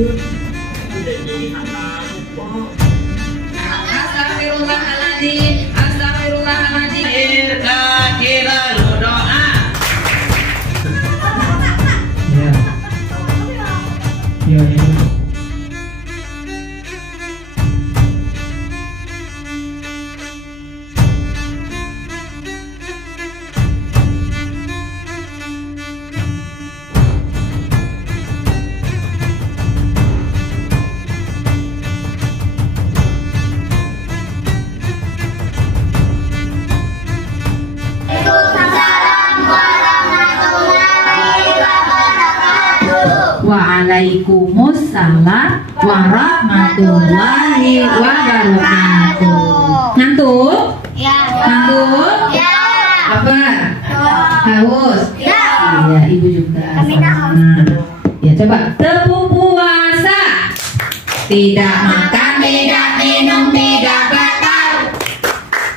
Astagfirullahaladzim, astagfirullahaladzim. Kita doa. Ya. Waalaikumsalam warahmatullahi wabarakatuh. Ngantuk? Ya. Ngantuk? Ya. Apa? Haus? Ya. Iya, ibu juga. Sama. Ya, coba. Tepu puasa. Tidak makan, tidak minum, tidak batal.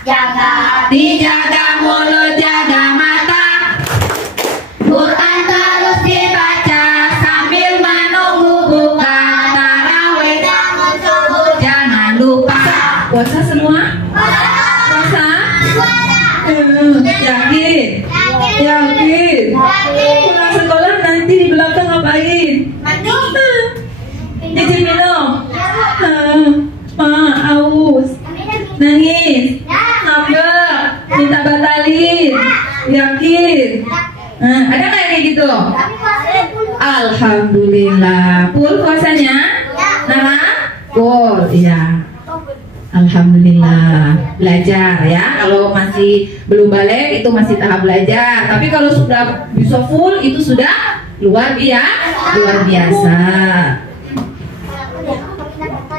Jaga Hati, jaga mulut, jaga mata. Quran terus dibaca sambil menunggu buka. Tarawih bangun subuh. jangan lupa. Puasa semua? Puasa? Yakin? Yakin? Pulang sekolah nanti di belakang ngapain? Nyicil minum? Aus? Nangis? Ngambek? Minta batalin? Yakin? Ada nggak yang kayak gitu? Alhamdulillah. Full puasanya? Nah, full, iya. Alhamdulillah. Belajar ya. Kalau masih belum balik itu masih tahap belajar. Tapi kalau sudah bisa full itu sudah luar biasa.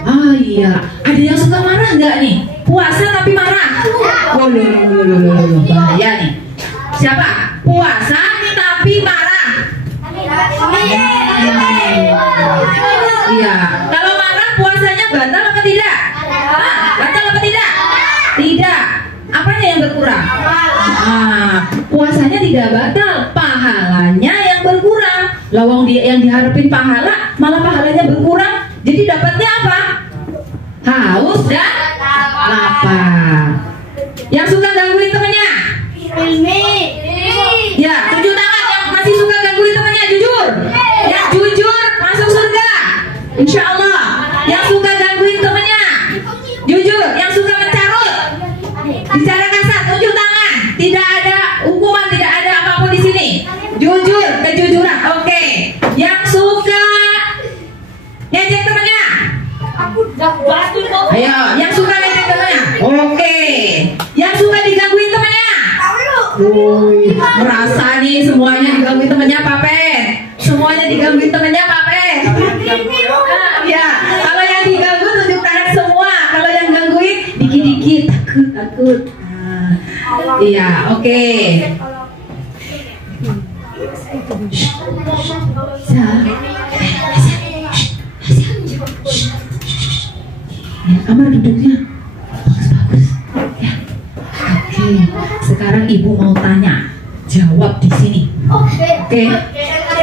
Oh iya, ada yang suka marah nggak nih? Puasa tapi marah? Oh, loh, bahaya nih. Siapa? Puasa tapi marah? Iya. Kalau marah puasanya batal apa tidak? Batal apa tidak? Tidak. Apanya yang berkurang? Puasanya tidak batal, pahalanya yang berkurang. Lawang dia yang diharapin pahala, malah pahalanya berkurang. Jadi dapatnya apa? Haus dan lapar. Yang suka gangguin temennya? Ya, tunjuk tangan yang masih suka gangguin temennya, jujur. Yang jujur masuk surga, insya Allah. Yang suka gangguin temennya, jujur. Yang suka mencarut, bicara kasar, tunjuk tangan. Tidak ada hukuman, tidak ada apapun di sini. Jujur, kejujuran. Oke. Yang suka ngejek temennya, ayo. Yang suka ngejek temennya, oke. Yang suka digangguin temennya, merasa nih semuanya digangguin temennya, Papen. Semuanya digangguin temennya, Papen. Ya, kalau yang diganggu tunjuk tangan semua. Kalau yang gangguin dikit-dikit, takut. Iya, oke. Ya, Amar duduknya bagus. Ya. Oke. Sekarang ibu mau tanya, jawab di sini. Oke.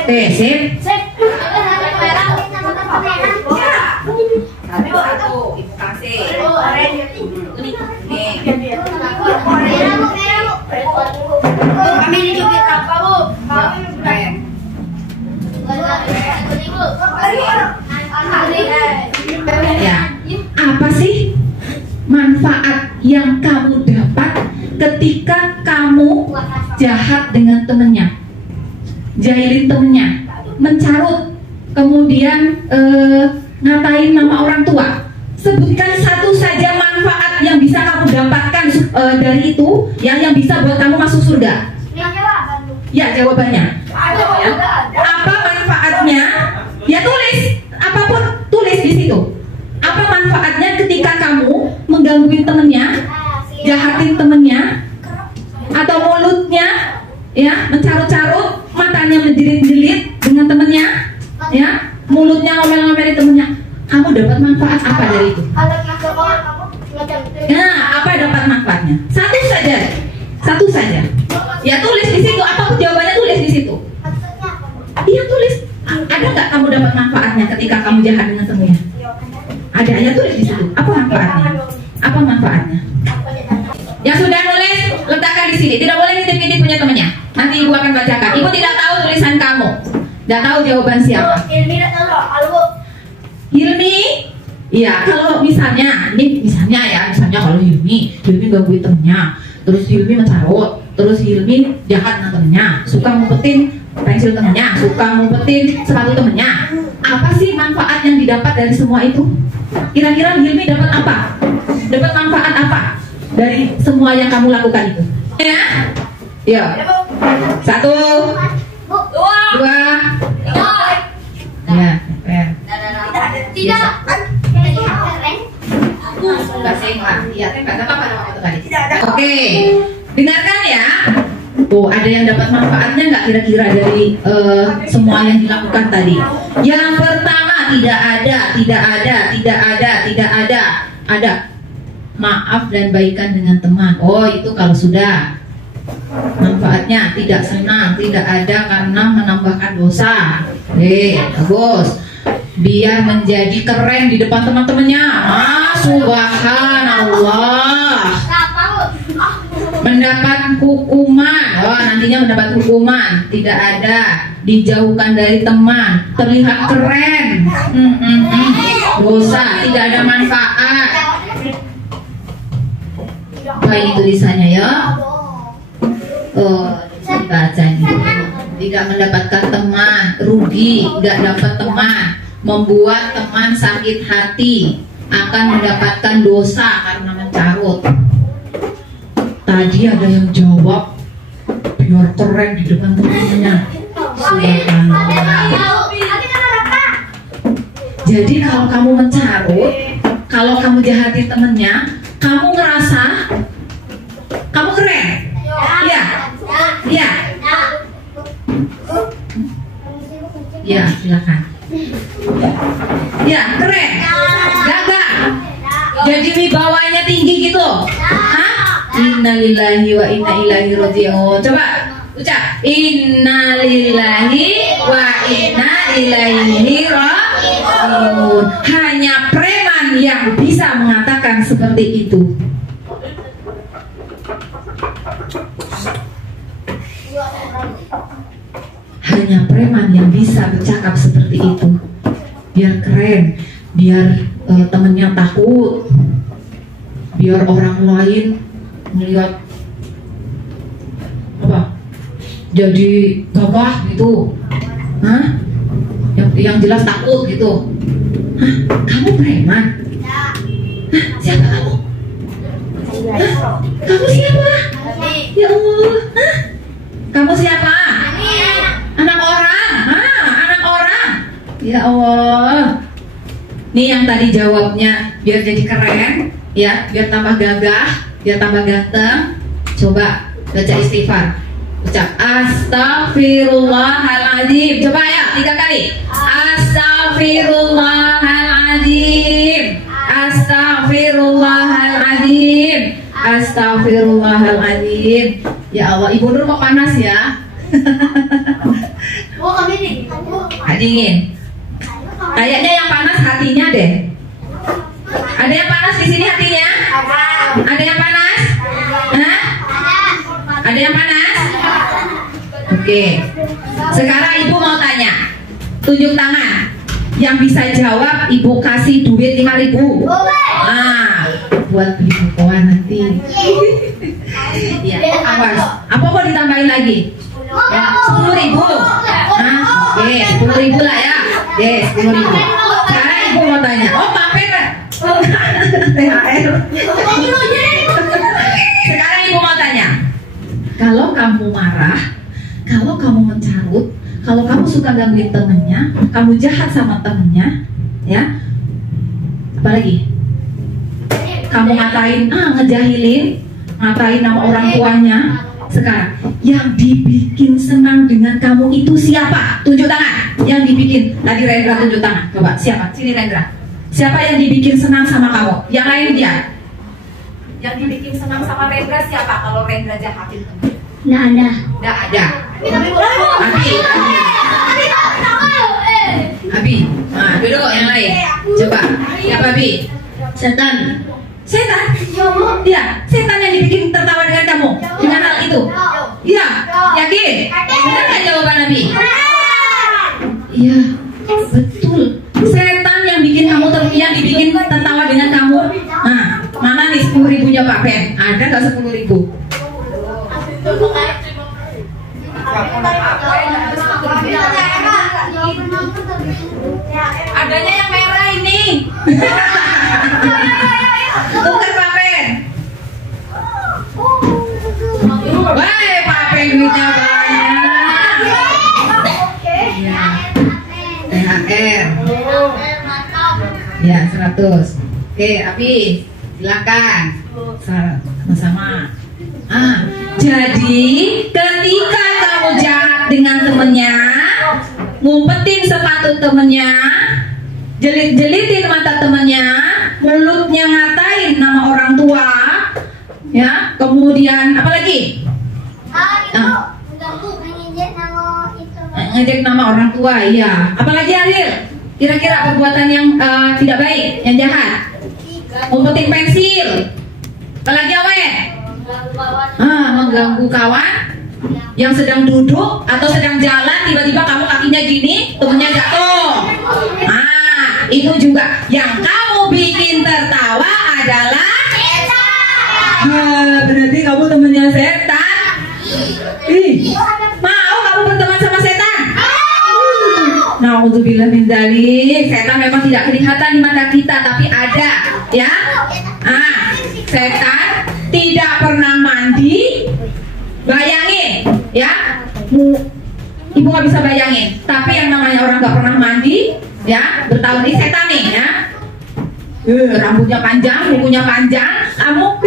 Oke, sip. Satu, ibu kasih. Kami dicubit apa, Bu? Ya, apa sih manfaat yang kamu dapat ketika kamu jahat dengan temennya, jahilin temennya, mencarut, kemudian ngatain nama orang tua? Sebutkan satu saja manfaat yang bisa kamu dapatkan dari itu, yang bisa buat kamu masuk surga. Ya, jawabannya. Ya. Apa manfaatnya? Ya tulis, apapun tulis di situ. Apa manfaatnya ketika kamu menggangguin temennya, jahatin temennya, atau mulutnya, ya, mencarut-carut, matanya menjelit-jelit dengan temennya, ya, mulutnya ngomel-ngomelin temennya. Kamu dapat manfaat apa dari itu? Nah, apa dapat manfaatnya? Satu saja, satu saja. Ya tulis di situ. Apapun jawabannya tulis di situ. Iya tulis. Ada nggak? kamu dapat manfaatnya ketika kamu jahat dengan temennya? Ada ayat tulis di situ. Apa manfaatnya? Apa manfaatnya? Yang sudah nulis, letakkan di sini. Tidak boleh ngintip-ngintip punya temannya. Nanti ibu akan bacakan. Ibu tidak tahu tulisan kamu. Tidak tahu jawaban siapa. Hilmi? Iya, kalau misalnya, ini misalnya kalau Hilmi gangguin temennya, terus Hilmi mencarut, terus Hilmi jahat dengan temennya, suka ngumpetin pensil temennya, suka ngumpetin sepatu temennya. Apa sih manfaat yang didapat dari semua itu? Kira-kira Hilmi dapat apa? Dapat manfaat apa dari semua yang kamu lakukan itu? Ya? Ya. 1, 2, 3. Ya, Tidak. Oke, dengarkan ya. Tuh, ada yang dapat manfaatnya nggak kira-kira dari semua yang dilakukan tadi? Yang pertama, tidak ada. Maaf dan baikan dengan teman. Oh, itu kalau sudah. Manfaatnya tidak senang, tidak ada karena menambahkan dosa. Bagus. Biar menjadi keren di depan teman-temannya. Subhanallah. Mendapat hukuman. Oh, nantinya mendapat hukuman. Tidak ada. Dijauhkan dari teman. Terlihat keren. Dosa. Tidak ada manfaat. Baik tulisannya ya. Oh, dibaca ini. Tidak mendapatkan teman, rugi, tidak dapat teman, membuat teman sakit hati, akan mendapatkan dosa karena mencarut. Tadi ada yang jawab biar keren di depan temannya. Jadi kalau kamu mencarut, kalau kamu jahatin temennya, kamu ngerasa kamu keren. Iya. Iya. Ya, silakan. Ya, keren. Gagah. Jadi wibawanya tinggi gitu. Hah? Innalillahi wa inna ilaihi raji'un. Coba ucap. Innalillahi wa inna ilaihi raji'un. Hanya preman yang bisa mengatakan seperti itu. Hanya preman yang bisa bercakap seperti itu. Biar keren, biar temennya takut, biar orang lain melihat apa? Jadi gagah gitu. Hah? Yang jelas takut gitu. Hah? Kamu preman? Hah? Siapa kamu? Hah? Kamu siapa? Ya Allah. Hah? Kamu siapa? Anak orang. Anak orang. Ya Allah. Nih yang tadi jawabnya biar jadi keren, ya, biar tambah gagah, biar tambah ganteng. Coba baca istighfar. Ucap Astaghfirullahaladzim. Coba ya 3 kali. Astaghfirullahaladzim. Astaghfirullahaladzim. Astaghfirullahaladzim. Ya Allah, Ibu Nur kok panas ya? Dingin. Kayaknya yang panas hatinya deh. Ada yang panas di sini hatinya? Ada yang panas? Hah? Ada yang panas? Oke. Sekarang Ibu mau tanya. Tunjuk tangan. Yang bisa jawab Ibu kasih duit 5.000. Buat beli bukuan nanti. Ya, awas. Apa mau ditambahin lagi? Ya, 10.000. Oke, 10.000 lah ya. 10.000. Sekarang Ibu mau tanya. Oh, pamer. THR. Sekarang Ibu mau tanya. Kalau kamu marah, kalau kamu mencarut, kalau kamu suka gangguin temennya, kamu jahat sama temennya, ya. Apalagi? Kamu ngatain, ngejahilin, ngatain nama orang tuanya. Sekarang, yang dibikin senang dengan kamu itu siapa? Tunjuk tangan. Yang dibikin, tadi Rendra tunjuk tangan. Coba, siapa? Sini Rendra. Siapa yang dibikin senang sama kamu? Yang lain dia. Yang dibikin senang sama Rendra siapa? Kalau Rendra jahatin temen? Nggak ada. Nggak ada. Abi. Nah, duduk yang lain. Coba. Siapa Abi? Setan. Setan? Iya, setan yang dibikin tertawa dengan kamu dengan hal itu. Iya, yakin? Benar nggak jawaban Abi? Iya, betul. Setan yang bikin kamu yang dibikin tertawa dengan kamu. Nah, mana nih 10.000-nya Pak Ben? Ada nggak 10.000? Adanya yang merah ini. Tukar Pak Ben. Wah, Pak Ben duitnya banyak. THR. Ya, 100. Oke, Abi, silakan. Sama-sama. Jadi ketika kamu jahat dengan temennya, ngumpetin sepatu temennya, jelit-jelitin mata temennya, mulutnya ngatain nama orang tua, ya, kemudian apa lagi? Ngejek nama orang tua, iya. Apalagi Ariel? Kira-kira perbuatan yang tidak baik, yang jahat. Ngumpetin pensil. Apalagi apa ya? Mengganggu kawan yang sedang duduk atau sedang jalan, tiba-tiba kamu kakinya gini, temennya jatuh. Itu juga yang kamu bikin tertawa adalah setan. Berarti kamu temennya setan. Mau kamu berteman sama setan? Nauzubillah min dzalik. Setan memang tidak kelihatan di mata kita, tapi ada, ya. Setan tidak pernah mandi. Bayangin, ya. Ibu nggak bisa bayangin. Tapi yang namanya orang nggak pernah mandi, ya, bertahun ini setan nih, ya. Rambutnya panjang, kukunya panjang. Kamu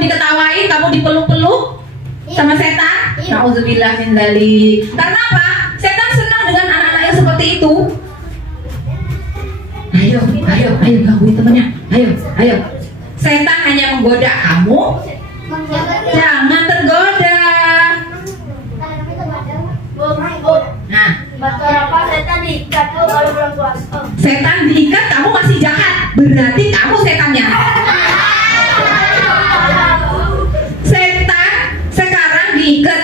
diketawain, kamu dipeluk-peluk sama setan. Nauzubillah min dzalik. Karena apa? Setan senang dengan anak-anak yang seperti itu. Ayo, gangguin temennya. Ayo. Setan hanya menggoda kamu. Jangan tergoda. Nah, setan diikat, kamu masih jahat. Berarti kamu setannya. Setan sekarang diikat,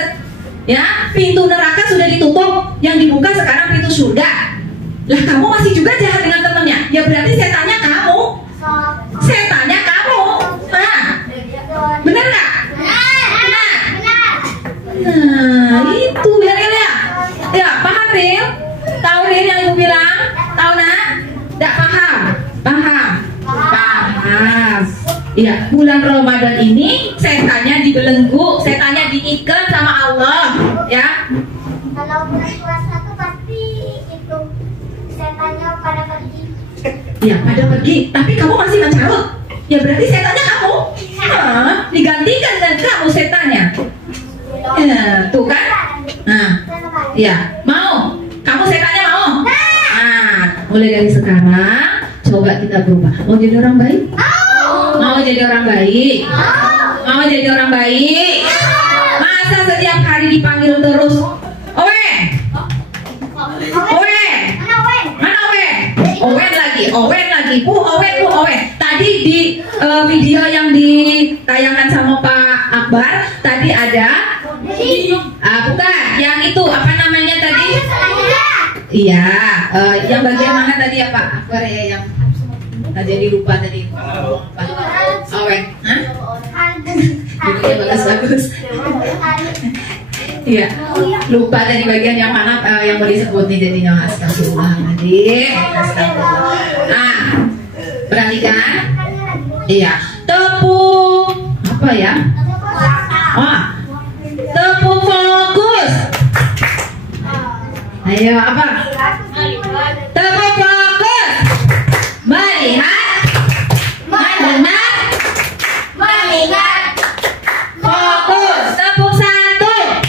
ya. Pintu neraka sudah ditutup, yang dibuka sekarang pintu surga. Lah kamu masih juga jahat dengan temannya. Ya berarti setannya kamu. Setannya kamu. Benar nggak? Nah, itu ya Ril ya. Ya, paham Ril? Tahu Ril yang ibu bilang? Tahu nak? Tidak paham? Paham. Iya, bulan Ramadan ini setannya dibelenggu, setannya diikat sama Allah, ya. Kalau bulan puasa tuh pasti itu setannya pada pergi. Iya, pada pergi. Tapi kamu masih mencarut. Ya berarti setannya kamu. Digantikan dengan kamu setannya. Ya, tuh kan? Nah, ya, mau? Kamu setannya mau? Mulai dari sekarang coba kita berubah. Mau jadi orang baik? Mau jadi orang baik? Mau jadi orang baik? Masa setiap hari dipanggil terus? Owen! Mana Owen? Owen lagi. Owen. Tadi di video yang ditayangkan sama Pak Akbar, tadi ada bukan, yang itu apa namanya tadi? Iya, yang bagian mana tadi ya Pak Akbar ya, yang jadi lupa tadi. Owen, Judulnya bagus. Iya, lupa tadi bagian yang mana yang mau disebut nih, jadinya astagfirullahaladzim. Nah, perhatikan. Iya, tepung apa ya? Tepung fokus. Ayo apa? Tepung fokus. Melihat, mendengar, mengingat. Fokus. Tepung 1.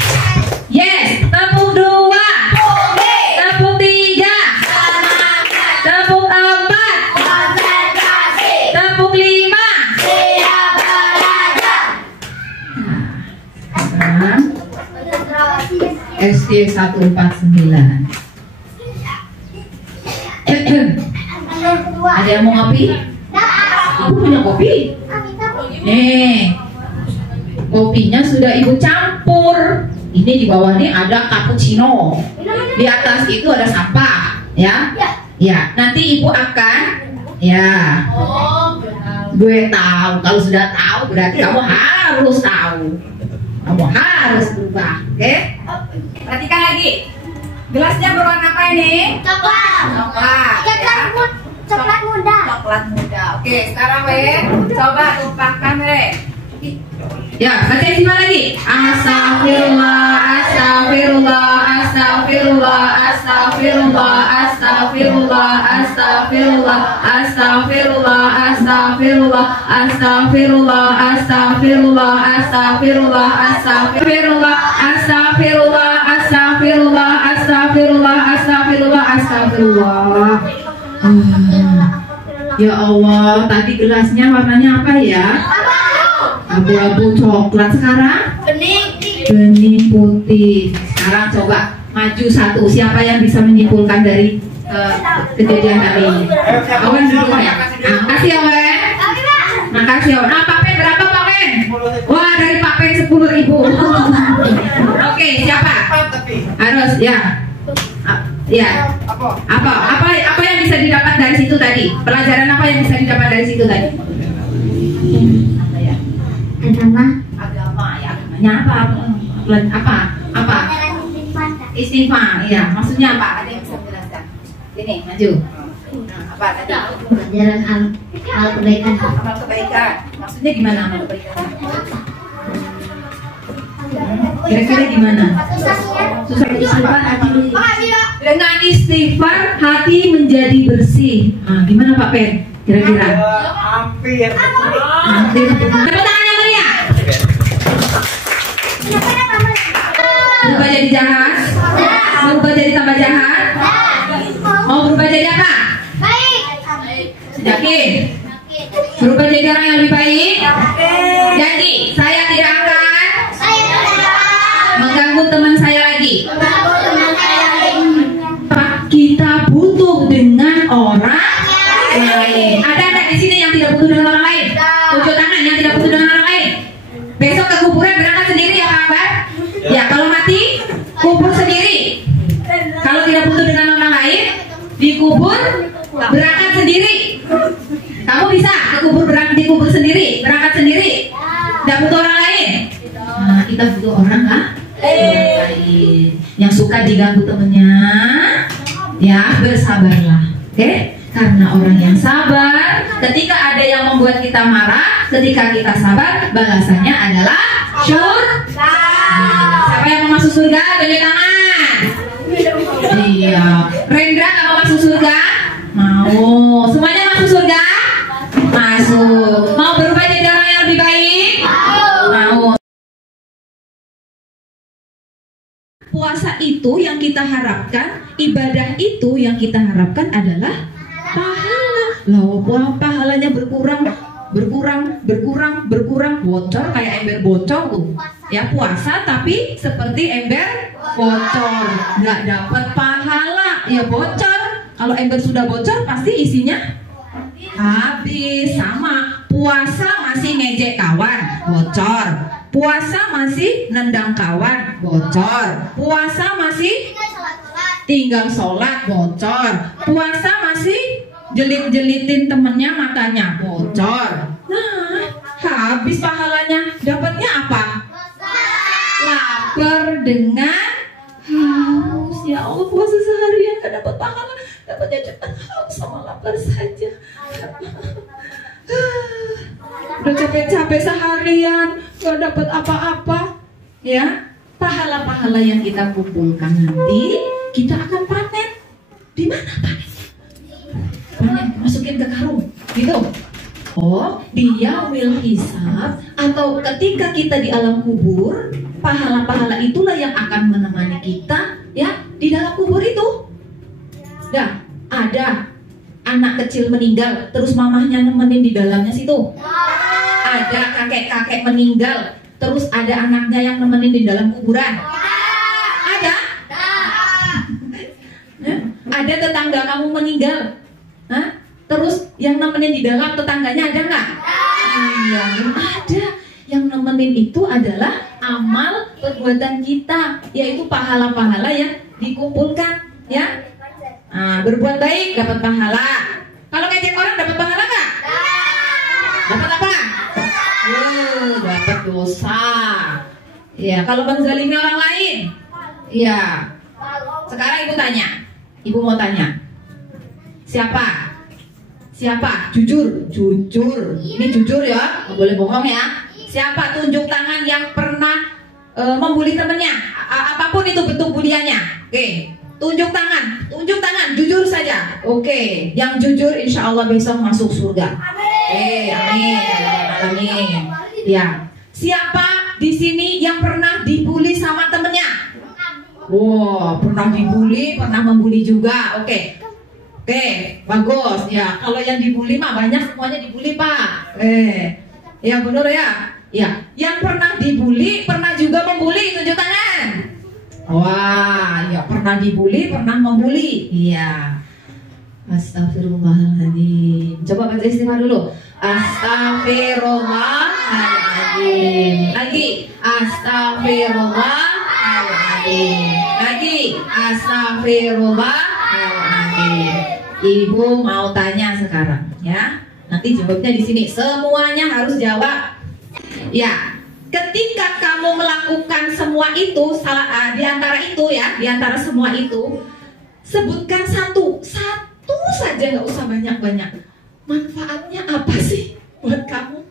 Yes. Tepung 2. Tepung 3. Tepung 4. Tepung 5. SD 149. Ada yang mau ngopi? Ibu punya kopi. Kopinya sudah ibu campur. Ini di bawah ini ada cappuccino. Di atas itu ada sampah, ya. Ya, nanti ibu akan, ya. Gue tahu. Kalau sudah tahu berarti kamu harus tahu. Kamu harus berubah, oke? Perhatikan lagi. Gelasnya berwarna apa ini? Coklat. Coklat. Coklat muda. Coklat muda. Oke, sekarang coba tumpahkan Ya, baca istighfar lagi. Astagfirullah, astagfirullah, astagfirullah, astagfirullah, astagfirullah, astagfirullah, astagfirullah, astagfirullah, astagfirullah, astagfirullah, astagfirullah, astagfirullah, astagfirullah, astagfirullah, astagfirullah, astagfirullah, astagfirullah. Ya Allah, tadi gelasnya warnanya apa ya? Abu-abu coklat. Sekarang bening putih. Sekarang coba maju satu. Siapa yang bisa menyimpulkan dari kejadian tadi? Awen dulu ya. Makasih Awen. Makasih Awen. Pak Pen berapa Pak Pen? Wah, dari Pak Pen 10.000. Oke, siapa? Harus ya. Ya. Apa yang bisa didapat dari situ tadi? Pelajaran apa yang bisa didapat dari situ tadi? Agama ya, agamanya apa? Istighfar, ya. Maksudnya apa? Ada yang bisa menjelaskan? Ini, maju. Apa tadi? Pelajaran amal kebaikan. Amal kebaikan. Maksudnya gimana amal kebaikan? Kira-kira gimana? Susah istighfar hati. Dengan istighfar hati menjadi bersih. Nah, gimana Pak Pen? Kira-kira? Hampir. Tepuk tangan yang meriah. Berubah jadi jahat? Berubah jadi tambah jahat? Mau berubah jadi apa? Yakin? Berubah jadi orang yang lebih baik? Jadi saya tidak akan mengganggu teman saya lagi. Kita butuh dengan orang lain. Ada di sini yang tidak butuh dengan orang lain? Tunjuk tangan yang tidak butuh dengan orang lain. Besok ke kuburan berangkat sendiri ya Pak Akbar? Ya, kalau mati kubur sendiri. Kalau tidak butuh dengan orang lain, dikubur berangkat sendiri. Kamu bisa dikubur sendiri, berangkat sendiri. Tidak butuh orang lain. Nah, kita butuh orang lain yang suka diganggu temennya. Ya, bersabarlah, oke? Karena orang yang sabar, ketika ada yang membuat kita marah, ketika kita sabar, balasannya adalah surga. Siapa yang mau masuk surga? Tunjuk tangan. Iya. Rendra nggak mau masuk surga? Mau. Semuanya masuk surga? Masuk. Mau berubah jadi orang yang lebih baik? Mau. Puasa itu yang kita harapkan, ibadah itu yang kita harapkan adalah pahala. Loh, pahalanya berkurang, bocor kayak ember bocor tuh. Ya, puasa tapi seperti ember bocor, nggak dapat pahala. Ya bocor. Kalau ember sudah bocor pasti isinya habis. Sama, puasa masih ngejek kawan, bocor. Puasa masih nendang kawan, bocor. Puasa masih tinggal sholat, bocor. Puasa masih jelit-jelitin temennya matanya, bocor. Nah, habis pahalanya. Dapatnya apa? Lapar dengan haus. Ya Allah, puasa seharian gak dapat pahala, dapatnya cuma haus sama lapar saja. Udah capek-capek seharian gak dapat apa-apa. Ya, pahala-pahala yang kita kumpulkan nanti kita akan panen. Di mana panen? Panen, masukin ke karung, gitu. Oh, di yaumil hisab atau ketika kita di alam kubur, pahala-pahala itulah yang akan menemani kita ya di dalam kubur itu. Dah, ada anak kecil meninggal, terus mamahnya nemenin di dalamnya situ. Ada kakek-kakek meninggal, terus ada anaknya yang nemenin di dalam kuburan. Ada? Ada tetangga kamu meninggal, terus Yang nemenin di dalam tetangganya ada nggak? Iya, ada. Yang nemenin itu adalah amal perbuatan kita, yaitu pahala-pahala yang dikumpulkan, ya. Nah, berbuat baik dapat pahala. Kalau ngejek orang dapat pahala nggak? Dapat apa? Dapat dosa. Ya, kalau menzalimi orang lain, ya. Sekarang ibu tanya, ibu mau tanya, siapa? Siapa? Jujur, jujur. Ini jujur ya, nggak boleh bohong ya. Siapa tunjuk tangan yang pernah membuli temennya? Apapun itu bentuk buliannya. Oke, tunjuk tangan, jujur saja. Oke, yang jujur insya Allah besok masuk surga. Oke, amin, amin. Ya, siapa di sini yang pernah dibully sama temennya? Wow, pernah dibully, pernah membuli juga. Oke, bagus. Ya, kalau yang dibully mah banyak, semuanya dibully Pak. Ya benar ya. Ya, yang pernah dibully, pernah juga membuli, tunjuk tangan. Wah, ya pernah dibully, pernah membuli. Iya. Astagfirullahaladzim. Coba baca istighfar dulu. Astagfirullahaladzim. Lagi. Astagfirullahaladzim. Lagi. Astagfirullahaladzim. Ibu mau tanya sekarang, ya. Nanti jawabnya di sini. Semuanya harus jawab. Ya, ketika kamu melakukan semua itu, di antara itu ya, di antara semua itu, sebutkan satu saja, nggak usah banyak-banyak. Manfaatnya apa sih buat kamu?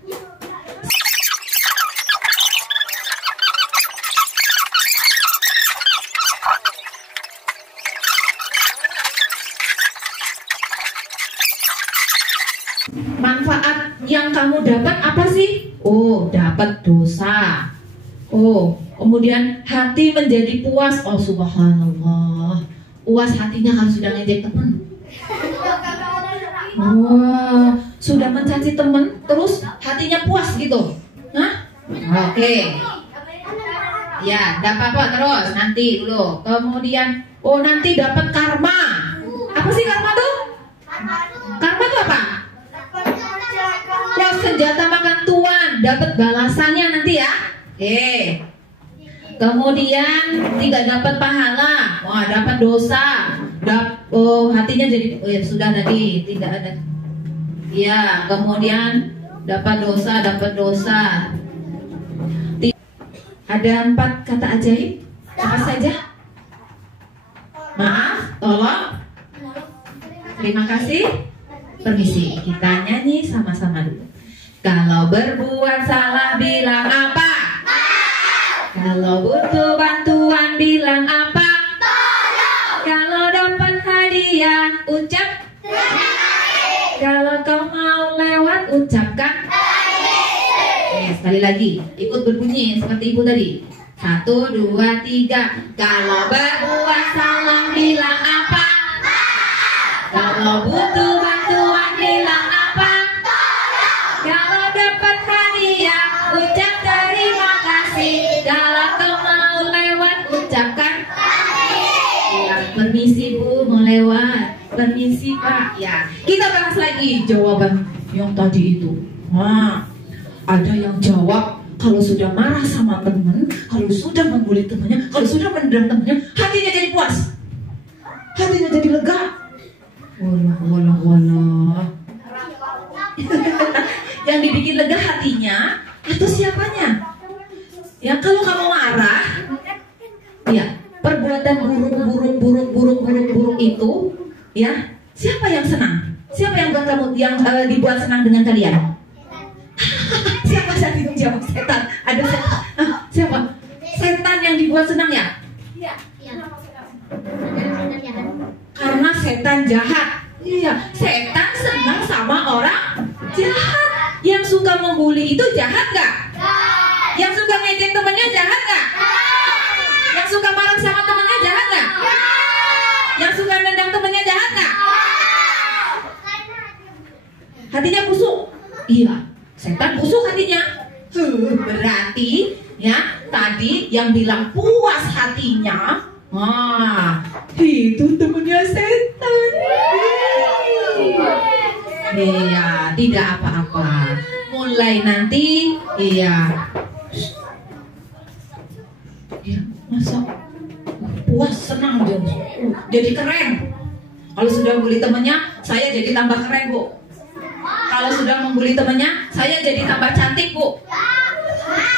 Manfaat yang kamu dapat apa sih? Oh, dapat dosa. Oh, kemudian hati menjadi puas. Oh, subhanallah. Puas hatinya kalau sudah ngejek teman. Wah, sudah mencaci teman, terus hatinya puas gitu. Hah? Oke. Ya, dapat apa terus? Nanti dulu. Kemudian, oh nanti dapat karma. Apa sih karma tuh? Karma tuh apa? Oh, senjata makan tuan, dapat balasannya nanti ya. Oke. Kemudian tidak dapat pahala, wah dapat dosa. Hatinya jadi ya sudah tadi tidak ada. Ya, kemudian dapat dosa. Ada 4 kata ajaib. Apa saja? Maaf, tolong. Terima kasih. Permisi, kita nyanyi sama-sama dulu. Kalau berbuat salah bilang apa? Kalau butuh bantuan bilang apa? Tolong. Kalau dapat hadiah ucap terima kasih. Kalau kau mau lewat ucapkan sekali lagi, ikut berbunyi seperti ibu tadi. 1, 2, 3. Kalau berbuat salah bilang apa? Kalau butuh bantuan bilang apa? Kalau dapat hadiah ucap terima kasih. Kalau kau mau lewat ucapkan ya, permisi Bu, mau lewat. Permisi Pak. Ya, kita bahas lagi jawaban yang tadi itu. Nah, ada yang jawab kalau sudah marah sama teman, kalau sudah membuli temannya, kalau sudah mendendam temannya, hatinya jadi puas, hatinya jadi lega. Walah. Yang dibikin lega hatinya atau siapanya? Ya kalau kamu marah, ya perbuatan buruk itu, ya siapa yang senang? Siapa yang buat kamu yang dibuat senang dengan kalian? Siapa saat itu jawab? Setan. Ada setan. Siapa? Setan yang dibuat senang ya? Iya. Karena setan jahat. Iya. Setan senang sama orang jahat. Yang suka membuli itu jahat gak? Yang suka ngejek temennya jahat gak? Yang suka marah sama temennya jahat gak? Yang suka nendang temennya jahat gak? Hatinya busuk. Iya. Setan busuk hatinya. Berarti ya tadi yang bilang puas hatinya, itu temennya setan. Iya, tidak apa-apa. Mulai nanti, iya. Ya, masa puas, senang dong. Jadi keren. Kalau sudah membuli temennya, saya jadi tambah keren, Bu. Kalau sudah membuli temennya, saya jadi tambah cantik, Bu.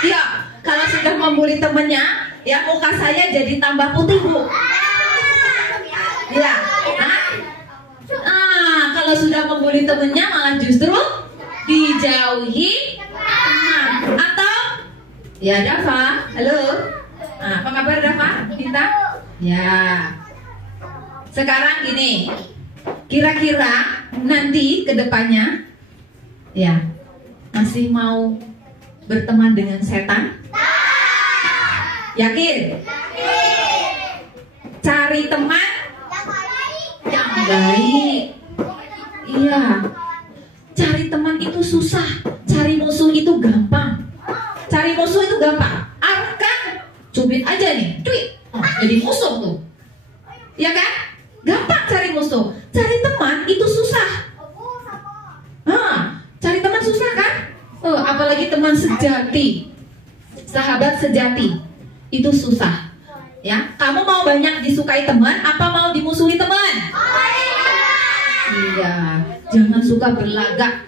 Iya, kalau sudah membuli temennya, ya muka saya jadi tambah putih, Bu. Iya. Kalau sudah membuli temennya malah justru dijauhi teman. Atau ya Dava, halo. Apa kabar Dava? Kita? Ya. Sekarang gini, kira-kira nanti ke depannya ya masih mau berteman dengan setan? Yakin? Cari teman yang baik. Iya, cari teman itu susah, cari musuh itu gampang. Cari musuh itu gampang. Kan cubit aja nih, cuit, jadi musuh tuh. Ya kan? Gampang cari musuh. Cari teman itu susah. Cari teman susah kan? Apalagi teman sejati, sahabat sejati, itu susah. Ya, kamu mau banyak disukai teman, apa mau dimusuhi teman? Iya, jangan suka berlagak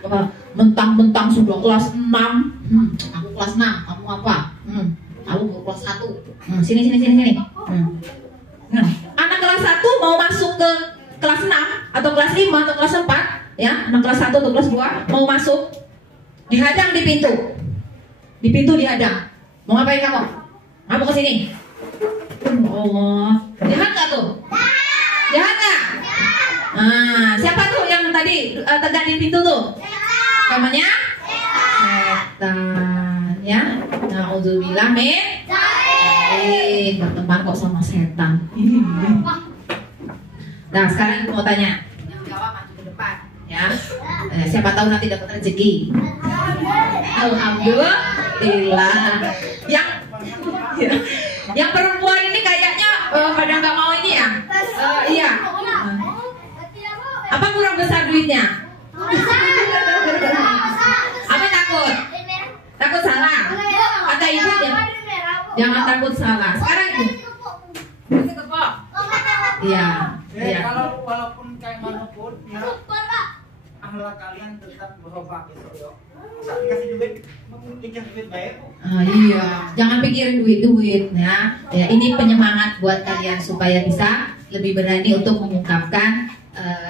mentang-mentang sudah kelas 6. Aku kelas 6, kamu apa? Aku kelas 1. Sini. Anak kelas 1 mau masuk ke kelas 6 atau kelas 5 atau kelas 4, ya, anak kelas 1 atau kelas 2 mau masuk, dihadang di pintu. Di pintu dihadang. Mau ngapain kamu? Kamu ke sini. Allah, jahat gak tuh? Jahat gak? Siapa tuh yang tadi tegangin pintu tuh? Namanya? Setan. Ya, na'udzubillah min. Berteman kok sama setan. Nah, sekarang ibu mau tanya. Yang jawab maju ke depan, ya. Siapa tahu nanti dapat rezeki. Alhamdulillah. Yang perempuan ini kayaknya pada nggak mau ini ya. Iya. Apa kurang besar duitnya? Apa takut? Takut salah? Kata ibu ya. Jangan takut salah. Sekarang itu. Iya. Iya. Kalau walaupun kayak manapun, ya, akhlak kalian tetap berubah gitu yo. Saat dikasih duit, memikir duit baik. Iya. Jangan pikirin duit ya. Ya, ini penyemangat buat kalian supaya bisa lebih berani untuk mengungkapkan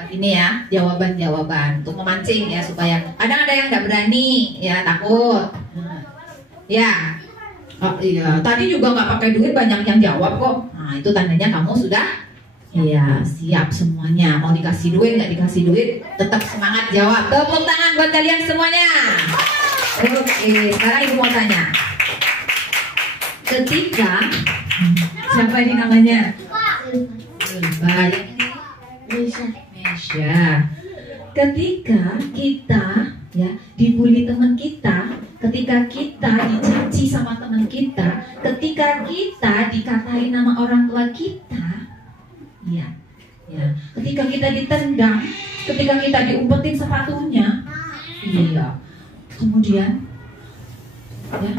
ini ya, jawaban-jawaban untuk memancing ya, supaya kadang ada yang nggak berani ya, takut. Ya. Iya, tadi juga nggak pakai duit banyak yang jawab kok. Nah, itu tandanya kamu sudah siap semuanya. Mau dikasih duit nggak dikasih duit, tetap semangat jawab. Tepuk tangan buat kalian semuanya. Oke, sekarang ibu mau tanya. Ketika siapa ini namanya? Mesya. Ketika kita ya dibully teman kita, ketika kita dicaci sama teman kita, ketika kita dikatain nama orang tua kita, ya, ketika kita ditendang, ketika kita diumpetin sepatunya, iya, kemudian, ya,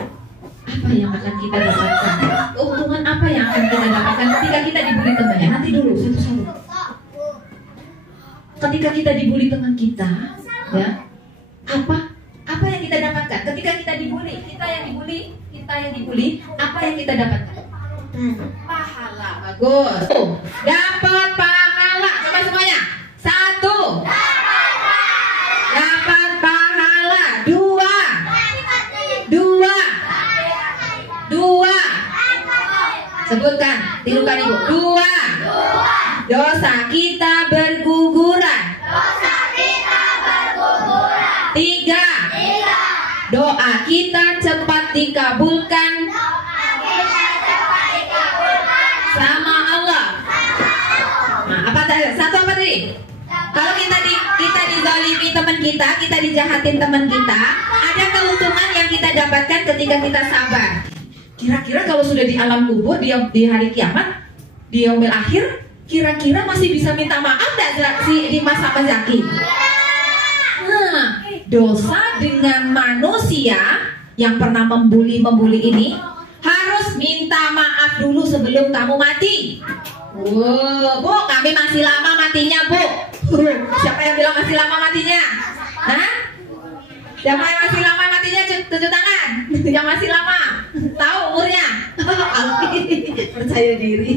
apa yang akan kita dapatkan? Keuntungan apa yang akan kita dapatkan ketika kita dibully temannya? Nanti dulu satu-satu. Ketika kita dibully teman kita, ya, apa yang kita dapatkan? Ketika kita dibully, kita yang dibully, apa yang kita dapatkan? Pahala. Bagus. Dapat pahala. Coba semuanya. 1. Dapat pahala. 2. Sebutkan, tirukan ibu. 2. Dosa kita berguguran. 3. Doa kita cepat dikabulkan sama Allah. Nah, apa tadi? 1 apa tadi? Kalau kita dizalimi teman kita dijahatin teman kita, ada keuntungan yang kita dapatkan ketika kita sabar. Kira-kira kalau sudah di alam kubur, di hari kiamat, di yaumil akhir, kira-kira masih bisa minta maaf nggak di masa Zaki? dosa dengan manusia yang pernah membuli ini harus minta maaf dulu sebelum kamu mati. Bu, kami masih lama matinya, Bu. Siapa yang bilang masih lama matinya? Hah? Siapa yang masih lama matinya? Tunjuk tangan. Yang masih lama. Tahu umurnya? Percaya diri.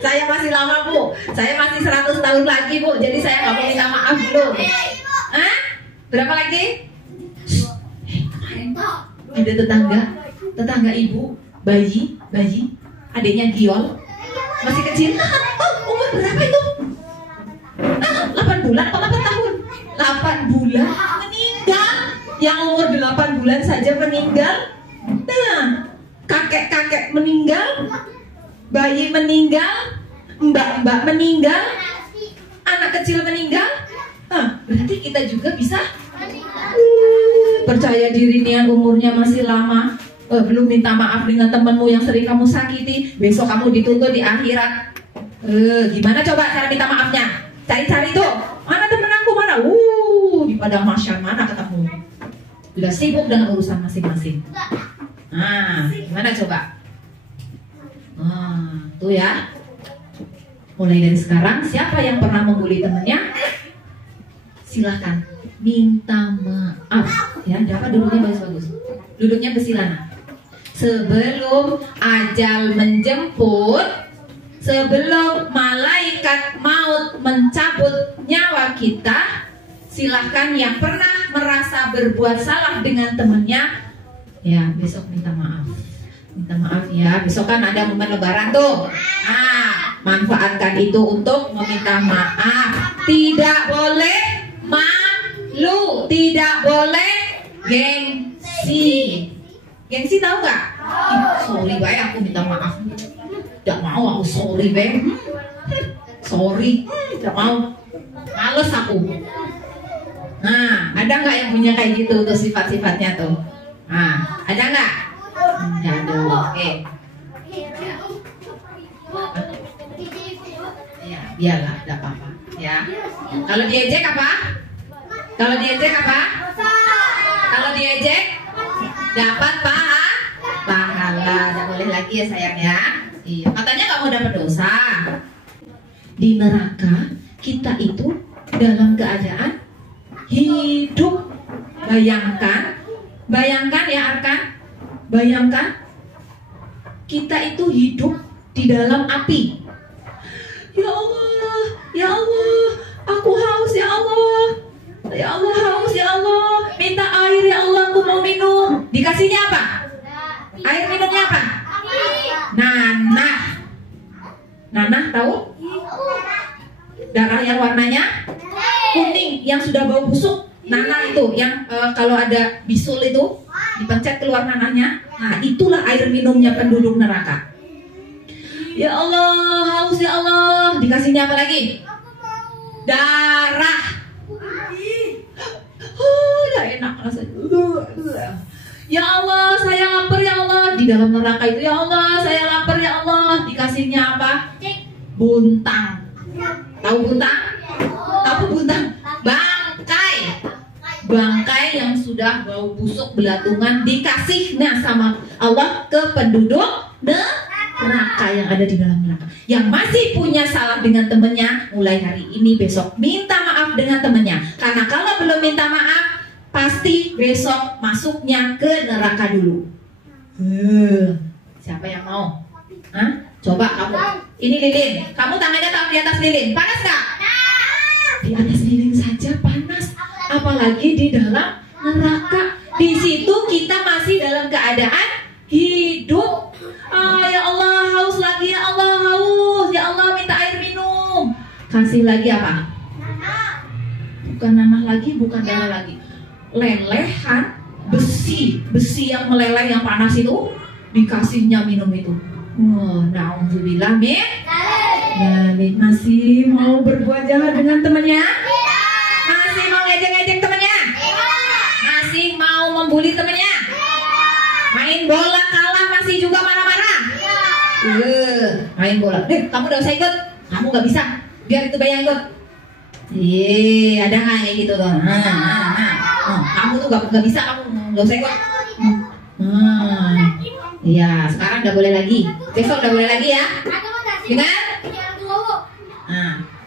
Saya masih lama, Bu. Saya masih 100 tahun lagi, Bu. Jadi saya nggak mau minta maaf dulu. Hah? Berapa lagi? Ada tetangga ibu, bayi, adiknya Giol, masih kecil. Umur berapa itu? 8 bulan atau 8 tahun? 8 bulan meninggal. Yang umur 8 bulan saja meninggal. Nah, kakek meninggal, bayi meninggal, mbak meninggal, anak kecil meninggal. Berarti kita juga bisa. Percaya diri nih yang umurnya masih lama, belum minta maaf dengan temenmu yang sering kamu sakiti, besok kamu dituntut di akhirat. Gimana coba cara minta maafnya? Cari-cari tuh, mana temen aku, mana? Di padang mahsyar mana ketemu? Sudah sibuk dengan urusan masing-masing. Gimana coba? Tuh ya. Mulai dari sekarang, siapa yang pernah membuli temennya? Silahkan minta maaf. Ya, dapat duduknya bagus-bagus. Duduknya besilana. Sebelum ajal menjemput, sebelum malaikat maut mencabut nyawa kita, silahkan yang pernah merasa berbuat salah dengan temennya, ya besok minta maaf. Minta maaf ya, besok kan ada momen lebaran tuh. Manfaatkan itu untuk meminta maaf. Tidak boleh malu, tidak boleh gengsi. Gengsi tahu nggak? Sorry baik, aku minta maaf. Tidak mau aku sorry baik. Sorry, tidak mau. Males aku. Ada nggak yang punya kayak gitu tuh sifat-sifatnya tuh? Ada nggak? Nggak ada. Oke. Ya, biarlah, tidak apa-apa. Ya. Kalau diejek apa? Kalau diejek apa? Kalau diejek dapat pahala. Tidak boleh lagi ya sayang ya. Iya. Katanya kamu dapat dosa. Di neraka kita itu dalam keadaan hidup. Bayangkan ya Arkan. Bayangkan kita itu hidup di dalam api. Ya Allah, aku haus ya Allah. Ya Allah haus ya Allah. Minta air ya Allah, aku mau minum. Dikasihnya apa? Air minumnya apa? Nanah tahu? Darah yang warnanya kuning yang sudah bau busuk. Nanah itu yang kalau ada bisul itu dipencet keluar nanahnya. Itulah air minumnya penduduk neraka. Ya Allah, haus ya Allah. Dikasihnya apa lagi? Darah. Ya enak rasanya. Ya Allah, saya lapar ya Allah. Di dalam neraka itu, ya Allah, saya lapar ya Allah. Dikasihnya apa? Buntang. Tahu buntang? Tahu buntang? Bangkai yang sudah bau busuk belatungan dikasihnya sama Allah ke penduduk neraka yang ada di dalam neraka. Yang masih punya salah dengan temennya, mulai hari ini besok minta maaf dengan temennya. Karena kalau belum minta maaf, pasti besok masuknya ke neraka dulu. Siapa yang mau? Coba kamu. Ini lilin. Kamu tangannya taruh di atas lilin. Panas gak? Di atas lilin saja panas. Apalagi di dalam neraka. Di situ kita masih dalam keadaan hidup. Ya Allah, haus lagi ya Allah, haus. Ya Allah, minta air minum. Kasih lagi apa? Bukan nanah lagi, bukan darah lagi. Lelehan besi yang meleleh yang panas itu dikasihnya minum itu. Na'udzubillah min. Masih mau berbuat jahat dengan temannya? Masih mau ngejek-ngejek temannya? Masih mau membuli temannya? Main bola kalah masih juga marah-marah? Main bola. Kamu udah usah ikut. Kamu gak bisa. Biar itu bayang ikut. Ada nggak kayak gitu tuh? Oh, kamu tuh gak bisa, kamu gak usah ikut. Iya, sekarang udah boleh lagi. Besok udah boleh lagi ya. Dengar?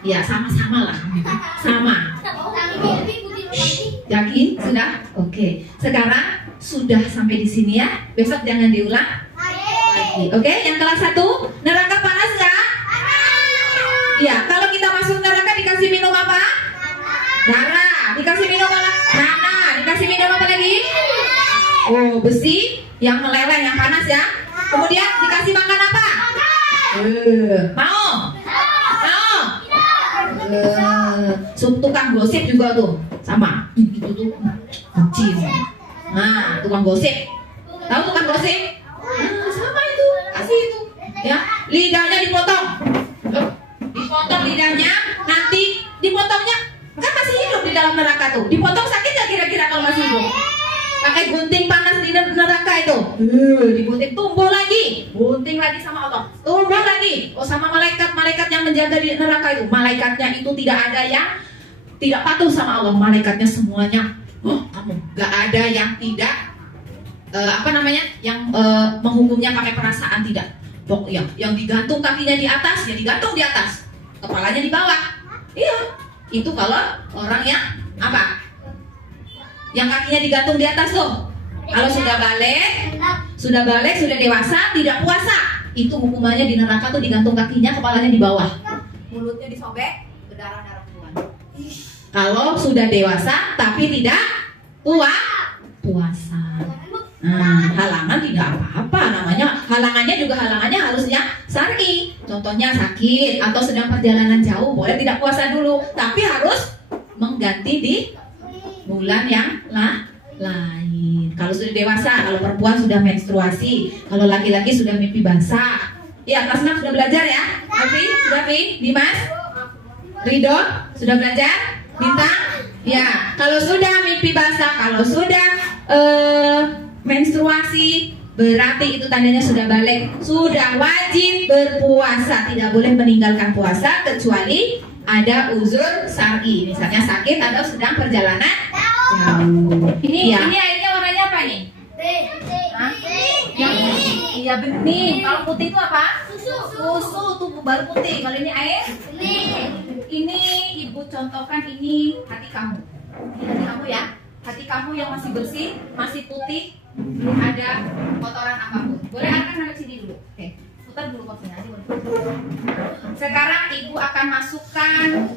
Ya sama-sama lah. Sama. Yakin? Sudah? Oke. Sekarang sudah sampai di sini ya. Besok jangan diulang lagi. Oke, yang kelas 1, neraka panas nggak? Iya, kalau kita masuk neraka dikasih minum apa? Darah. Dikasih minum apa? Tanah. Dikasih minum apa lagi? Oh, besi yang meleleh, yang panas ya. Kemudian dikasih makan apa? Mau? Mau? Tukang gosip juga tuh sama. Itu tuh kecil. Nah, tukang gosip. Tahu tukang gosip? Sama itu. Kasih itu. Ya, lidahnya dipotong. Dipotong lidahnya, nanti dipotongnya kan masih hidup di dalam neraka tuh. Dipotong sakit nggak kira-kira kalau masih hidup? Pakai gunting panas di neraka itu. Digunting, tumbuh lagi. Gunting lagi sama Allah. Tumbuh lagi. Oh, sama malaikat-malaikat yang menjaga di neraka itu. Malaikatnya itu tidak ada yang tidak patuh sama Allah. Malaikatnya semuanya. Oh, kamu gak ada yang tidak yang menghukumnya pakai perasaan, tidak. Pokoknya yang digantung kakinya di atas, ya digantung di atas. Kepalanya di bawah. Iya. Itu kalau orang yang apa? Yang kakinya digantung di atas tuh. Kalau sudah balik, sudah dewasa, tidak puasa, itu hukumannya di neraka tuh digantung kakinya, kepalanya di bawah. Mulutnya disobek, berdarah-darah keluar. Kalau sudah dewasa tapi tidak puasa. Halangan tidak apa-apa, namanya halangannya juga harusnya syar'i. Contohnya sakit atau sedang perjalanan jauh, boleh tidak puasa dulu, tapi harus mengganti di bulan yang lain. Kalau sudah dewasa, kalau perempuan sudah menstruasi, kalau laki-laki sudah mimpi basah. Ya, kelas 6 sudah belajar ya? Afi, sudah Fi? Dimas? Ridho? Sudah belajar? Bintang? Ya, kalau sudah mimpi basah, kalau sudah menstruasi, berarti itu tandanya sudah balik, sudah wajib berpuasa, tidak boleh meninggalkan puasa kecuali ada uzur syar'i, misalnya sakit atau sedang perjalanan jauh. Ini airnya warnanya apa nih? Iya, bening. Kalau putih itu apa? Susu tuh baru putih. Kalau ini air? Ini ibu contohkan, ini hati kamu. Ini hati kamu ya. Hati kamu yang masih bersih, masih putih, belum ada kotoran apapun. Boleh angkat sini dulu. Oke, putar dulu kopinya aja. Sekarang ibu akan masukkan.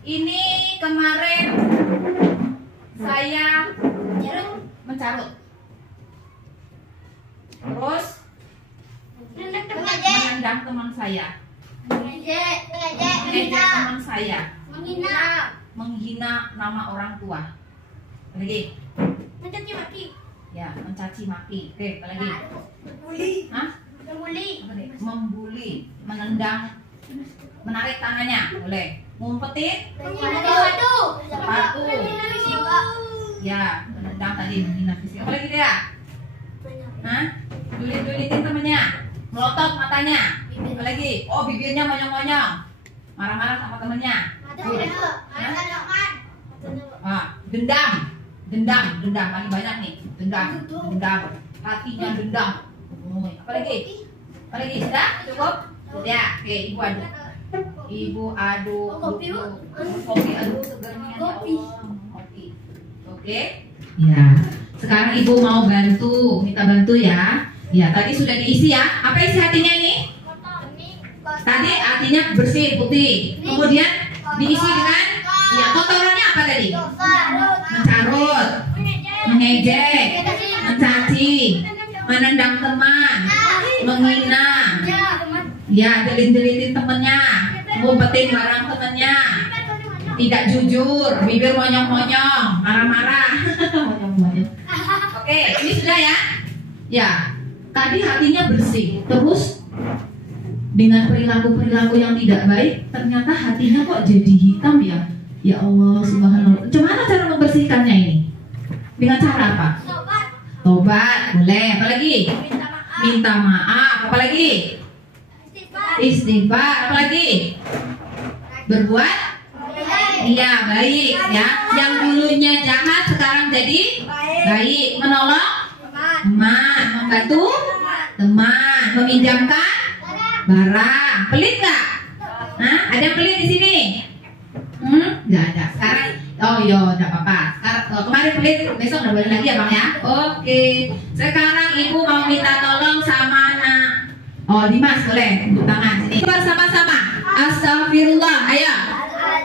Ini kemarin saya mencarut. Terus menendang teman saya. Mengejek teman saya. Menghina nama orang tua. Lagi. Mencaci maki. Ya, mencaci maki. Oke, apa lagi? Membuli, menendang, menarik tangannya, boleh. Ngumpetin, sepatu. Ya, menendang tadi, menghina fisik. Apa lagi dia? Dulit-dulitin temennya, melotot matanya. Apa lagi? Oh, bibirnya monyong-monyong, marah-marah sama temennya. Dendam lagi banyak nih. Dendam, hatinya dendam. Apa lagi? Sudah? Cukup? Ya, oke, ibu aduk. Kopi aduk segernya ya Allah. Kopi. Oke? Ya. Sekarang ibu mau minta bantu ya. Ya, tadi sudah diisi ya. Apa isi hatinya ini? Tadi hatinya bersih, putih. Kemudian diisi dengan kotorannya apa tadi? Mencarut, mengejek, mencaci, menendang teman, menghina. Ya, delit-delitin temennya, ngumpetin barang temennya, tidak jujur, bibir monyong-monyong, marah-marah. Oke, ini sudah ya? Ya, tadi hatinya bersih, terus dengan perilaku-perilaku yang tidak baik, ternyata hatinya kok jadi hitam ya? Ya Allah, subhanallah. Gimana cara membersihkannya ini? Dengan cara apa? Tobat, boleh. Apa lagi? Minta maaf. Apa lagi? Istighfar. Apa lagi? Berbuat Iya, baik ya. Yang dulunya jahat sekarang jadi baik. Menolong teman, membantu teman, meminjamkan barang. Pelit nggak? Hah? Ada yang pelit di sini? Nggak ada. Sekarang, oh iya, nggak apa-apa. Kemarin pelit, besok nggak boleh lagi ya bang ya. Oke. Sekarang ibu mau minta tolong sama anak. Oh Dimas boleh, tepuk tangan sini. Bersama-sama. Astagfirullah. Ayo.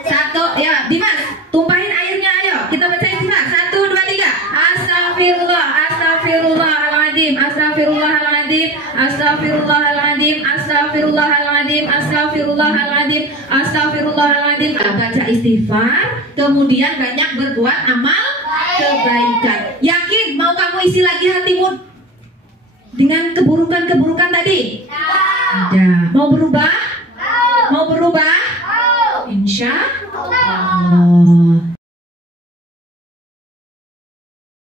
Satu, ya Dimas, tumpahin airnya ayo. Kita bacain Dimas. 1, 2, 3. Astagfirullah, astagfirullahaladzim, astagfirullahaladzim, astagfirullahaladzim, astagfirullahaladzim, astagfirullahaladzim, astagfirullahaladzim. Baca istighfar, kemudian banyak berbuat amal kebaikan. Yakin mau kamu isi lagi hatimu dengan keburukan-keburukan tadi? Ada. Mau berubah? Mau berubah? Insya Allah.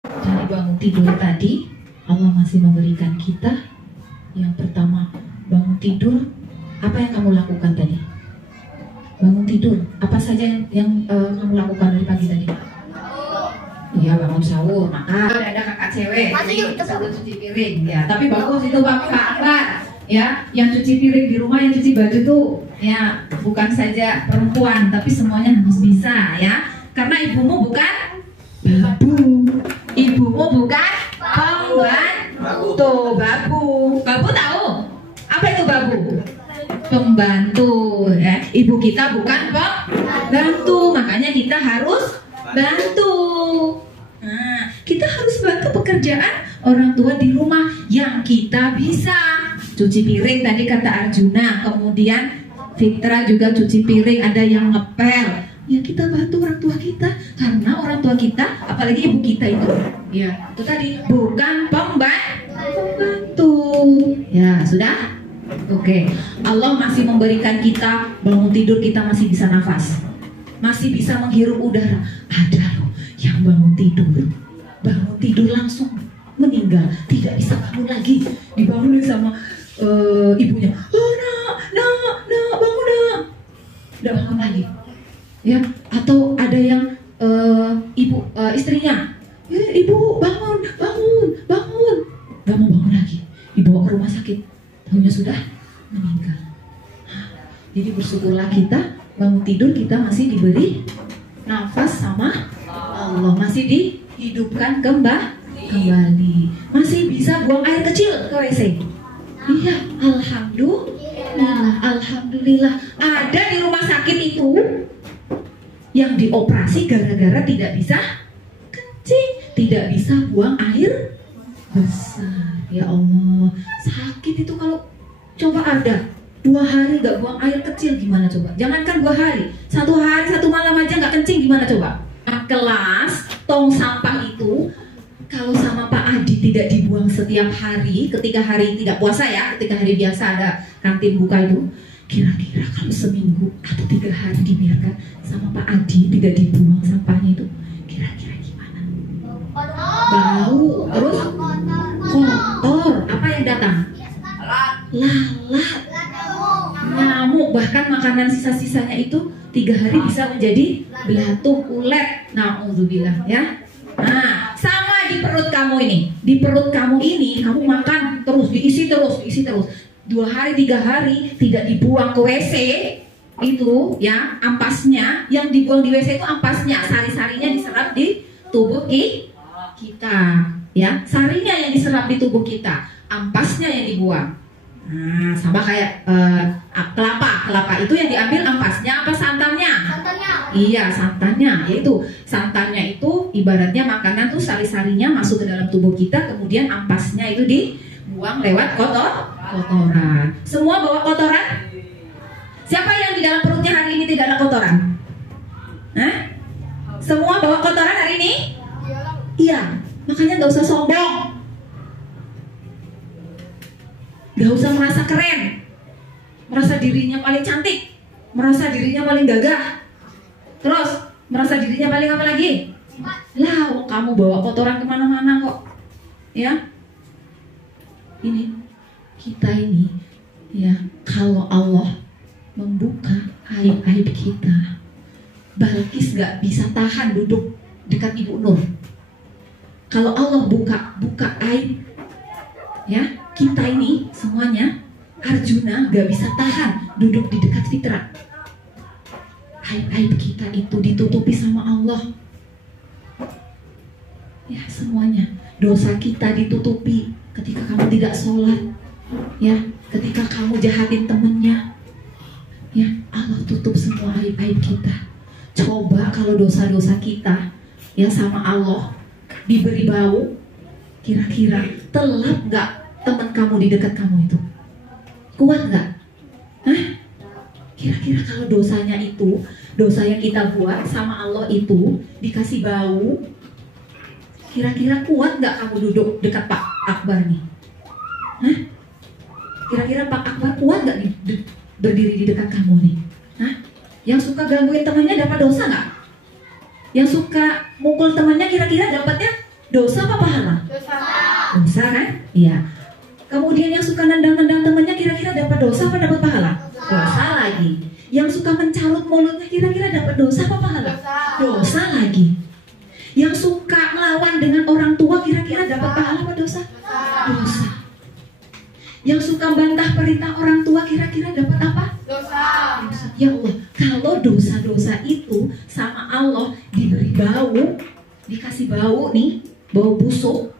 Dari bangun tidur tadi, Allah masih memberikan kita yang pertama, bangun tidur. Apa yang kamu lakukan tadi? Bangun tidur, apa saja yang kamu lakukan dari pagi tadi? Iya, bangun sahur, makan. Ada kakak cewek, satu cuci piring. Ya, tapi bagus itu Bapak Akbar. Ya, yang cuci piring di rumah, yang cuci baju tuh ya bukan saja perempuan, tapi semuanya harus bisa ya. Karena ibumu bukan babu, ibumu bukan pembantu. Babu tahu apa itu babu? Pembantu ya. Ibu kita bukan pembantu, makanya kita harus bantu. Nah, kita harus bantu pekerjaan orang tua di rumah yang kita bisa. Cuci piring tadi kata Arjuna, kemudian Fitra juga cuci piring, ada yang ngepel. Ya kita bantu orang tua kita, karena orang tua kita, apalagi ibu kita itu, ya itu tadi bukan pembantu. Ya sudah, oke. Allah masih memberikan kita bangun tidur, kita masih bisa nafas, masih bisa menghirup udara. Ada loh yang bangun tidur langsung meninggal, tidak bisa bangun lagi, dibangunin sama ibunya. Oh nak, bangun nak, tidak bangun lagi. Ya, atau ada yang istrinya, ibu bangun, nggak mau bangun lagi, dibawa ke rumah sakit, tahunya sudah meninggal. Jadi bersyukurlah kita bangun tidur, kita masih diberi nafas sama Allah, masih dihidupkan kembali, masih bisa buang air kecil ke WC. Iya, alhamdulillah. Ada di rumah sakit itu yang dioperasi gara-gara tidak bisa kencing, tidak bisa buang air besar. Ya Allah, sakit itu kalau coba ada 2 hari gak buang air kecil gimana coba? Jangankan 2 hari, 1 hari 1 malam aja gak kencing gimana coba? Kelas tong sampah itu kalau sama Pak Adi tidak dibuang setiap hari, ketika hari tidak puasa ya, ketika hari biasa ada kantin buka itu, kira-kira kalau seminggu atau 3 hari dibiarkan sama Pak Adi tidak dibuang sampahnya itu, kira-kira gimana? Bau, terus kotor, apa yang datang? Lalat, nyamuk, bahkan makanan sisa-sisanya itu 3 hari bisa menjadi belatung, ulet. Na'udzubillah ya. Nah, sama di perut kamu ini. Di perut kamu ini, kamu makan terus, diisi terus. 2 hari, 3 hari tidak dibuang ke WC itu ya, ampasnya yang dibuang di WC itu ampasnya, sari-sarinya diserap di tubuh kita ya. Sarinya yang diserap di tubuh kita, ampasnya yang dibuang. Nah, sama kayak kelapa itu yang diambil ampasnya apa santannya? Iya, santannya. Yaitu santannya itu ibaratnya makanan tuh, sari-sarinya masuk ke dalam tubuh kita, kemudian ampasnya itu dibuang lewat kotoran. Semua bawa kotoran? Siapa yang di dalam perutnya hari ini tidak ada kotoran? Hah? Semua bawa kotoran hari ini? Iya, makanya gak usah sombong, gak usah merasa keren, merasa dirinya paling cantik, merasa dirinya paling gagah, terus merasa dirinya paling apa lagi? Lah, kamu bawa kotoran kemana-mana kok. Ya, ini kita ini ya, kalau Allah membuka aib-aib kita, bagi nggak bisa tahan duduk dekat Ibu Nur. Kalau Allah buka aib, ya kita ini semuanya, Arjuna nggak bisa tahan duduk di dekat Fitra. Aib kita itu ditutupi sama Allah. Ya semuanya, dosa kita ditutupi ketika kamu tidak sholat, ya ketika kamu jahatin temennya, ya Allah tutup semua aib-aib kita. Coba kalau dosa-dosa kita ya sama Allah diberi bau, kira-kira telap nggak teman kamu di dekat kamu itu? Kuat nggak? Hah? Kira-kira kalau dosanya itu, dosa yang kita buat sama Allah itu dikasih bau, kira-kira kuat nggak kamu duduk dekat Pak Akbar nih? Hah? Kira-kira Pak Akbar kuat nggak nih berdiri di dekat kamu nih? Hah? Yang suka gangguin temannya dapat dosa nggak? Yang suka mukul temannya kira-kira dapatnya dosa apa pahala? Dosa kan? Iya. Kemudian yang suka nendang-nendang temannya kira-kira dapat dosa apa dapat pahala? Dosa lagi. Yang suka mencalut mulutnya kira-kira dapat dosa apa pahala? Dosa lagi. Yang suka melawan dengan orang tua kira-kira dapat pahala apa dosa? Dosa. Yang suka bantah perintah orang tua kira-kira dapat apa? Dosa. Ya Allah, kalau dosa-dosa itu sama Allah diberi bau, dikasih bau nih, bau busuk,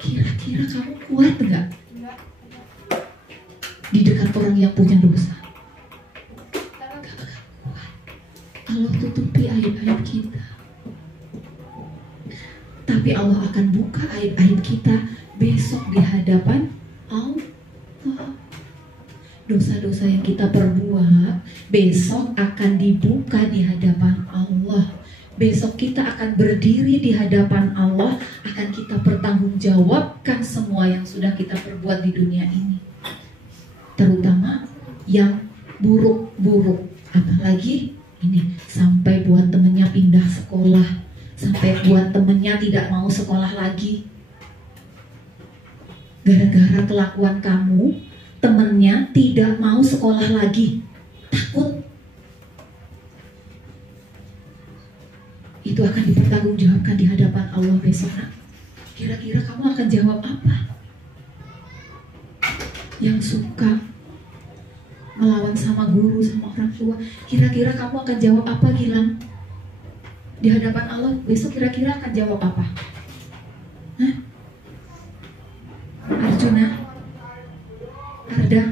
kira-kira kamu kuat nggak di dekat orang yang punya dosa? Gak bakal kuat. Allah tutupi aib-aib kita, tapi Allah akan buka aib-aib kita besok di hadapan Allah. Dosa-dosa yang kita perbuat besok akan dibuka di hadapan Allah. Besok kita akan berdiri di hadapan Allah, akan kita pertanggungjawabkan semua yang sudah kita perbuat di dunia ini, terutama yang buruk-buruk. Apalagi ini sampai buat temennya pindah sekolah, sampai buat temennya tidak mau sekolah lagi. Gara-gara kelakuan kamu, temennya tidak mau sekolah lagi, takut. Itu akan dipertanggungjawabkan di hadapan Allah besok. Kira-kira kamu akan jawab apa? Yang suka melawan sama guru, sama orang tua, kira-kira kamu akan jawab apa, Gilang? Di hadapan Allah besok kira-kira akan jawab apa? Hah? Arjuna, Arda,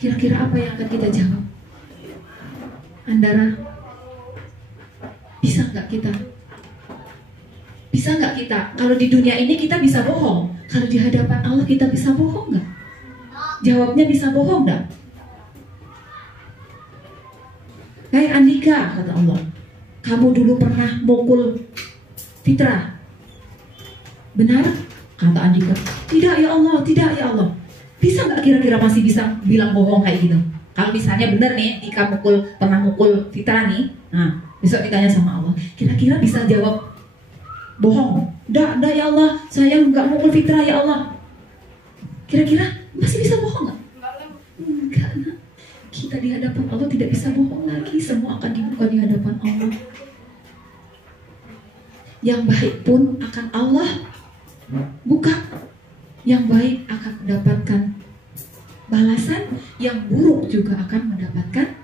kira-kira apa yang akan kita jawab? Andara, bisa nggak kita? Bisa nggak kita? Kalau di dunia ini kita bisa bohong, kalau di hadapan Allah kita bisa bohong nggak? Jawabnya bisa bohong nggak? Hai Andika, kata Allah, kamu dulu pernah mukul Fitra, benar? Kata Andika, tidak ya Allah, tidak ya Allah. Bisa nggak kira-kira masih bisa bilang bohong kayak gitu? Kalau misalnya benar nih, Andika pernah mukul Fitra nih, nah besok ditanya sama Allah, kira-kira bisa jawab bohong? Enggak ya Allah, saya nggak mukul Fitra ya Allah. Kira-kira masih bisa bohong nggak? Enggak. Kita di hadapan Allah tidak bisa bohong lagi, semua akan dibuka di hadapan Allah. Yang baik pun akan Allah buka, yang baik akan mendapatkan balasan, yang buruk juga akan mendapatkan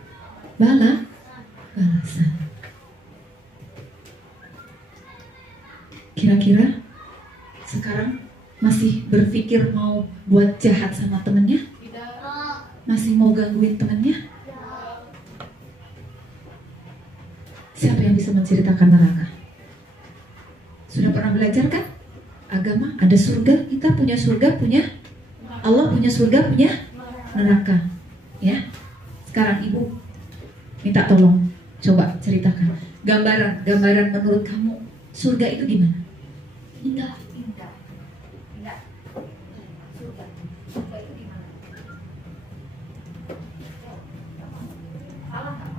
balasan. Kira-kira sekarang masih berpikir mau buat jahat sama temennya? Masih mau gangguin temennya? Siapa yang bisa menceritakan neraka? Sudah pernah belajar kan? Agama, ada surga, kita punya surga, punya Allah, punya surga, punya neraka. Ya, sekarang ibu minta tolong, coba ceritakan gambaran menurut kamu surga itu gimana? Indah. Surga itu gimana? Salah nggak?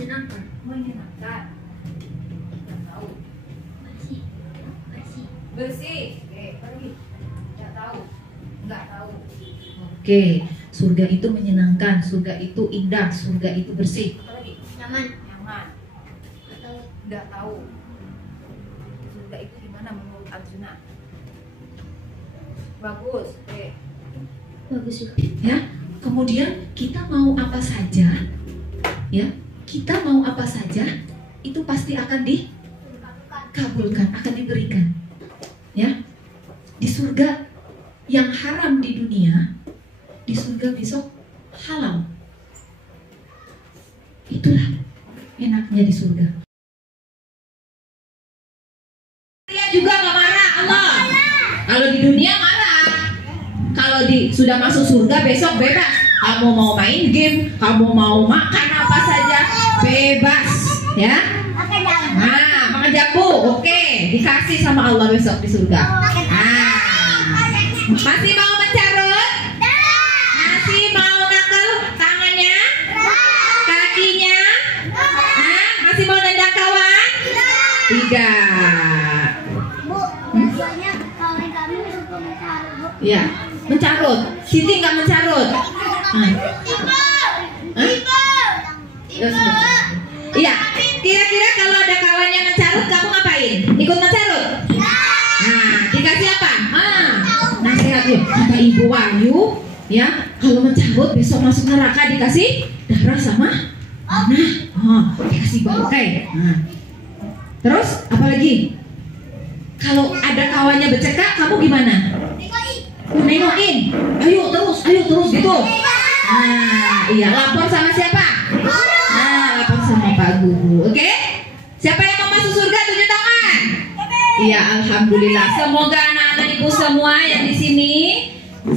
Menyenangkan, menyenangkan. Bersih. Oke, pergi. Nggak tahu. Oke, Surga itu menyenangkan, surga itu indah, surga itu bersih. Apa lagi? Nyaman. Nyaman. Nggak tahu. Surga itu gimana menurut Arjuna? Bagus. Bagus juga. Ya. Kemudian kita mau apa saja, ya, kita mau apa saja itu pasti akan dikabulkan, akan diberikan. Ya, di surga yang haram di dunia, di surga besok halal. Itulah enaknya di surga. Dia juga nggak marah Allah. Kalau di dunia marah. Kalau sudah masuk surga besok bebas. Kamu mau main game, kamu mau makan apa saja bebas, ya. Nah, makan jambu, oke, dikasih sama Allah besok di surga. Masih mau mencarut? Masih mau nakal tangannya, kakinya? Masih mau nendang kawan? Tidak. Bu, biasanya kawan kami suka mencarut, Bu. Ya, mencarut. Siti nggak mencarut. Iya, kira-kira kalau ada kawan yang mencarut, kamu ngapain? Ikut mencarut? Nah, dikasih apa? Nasihat yuk, kata Ibu Wahyu, ya, kalau mencarut besok masuk neraka dikasih darah sama dikasih bangkai. Terus apa lagi? Kalau ada kawannya bercekak, kamu gimana? Nengokin, ayo terus gitu. Iya, lapor sama siapa? Lapor sama Pak Guru, oke? Siapa yang mau masuk surga, tunjuk tangan. Iya, alhamdulillah. Semoga anak-anak ibu semua yang di sini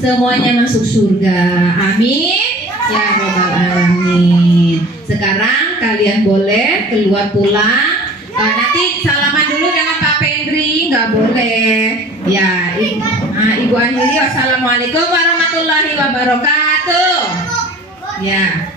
semuanya masuk surga. Amin. Ya Rabbal Alamin. Sekarang kalian boleh keluar pulang. Nanti salaman dulu dengan Pak Pendri, nggak boleh. Ya, Ibu akhiri. Wassalamualaikum warahmatullahi wabarakatuh. Ya.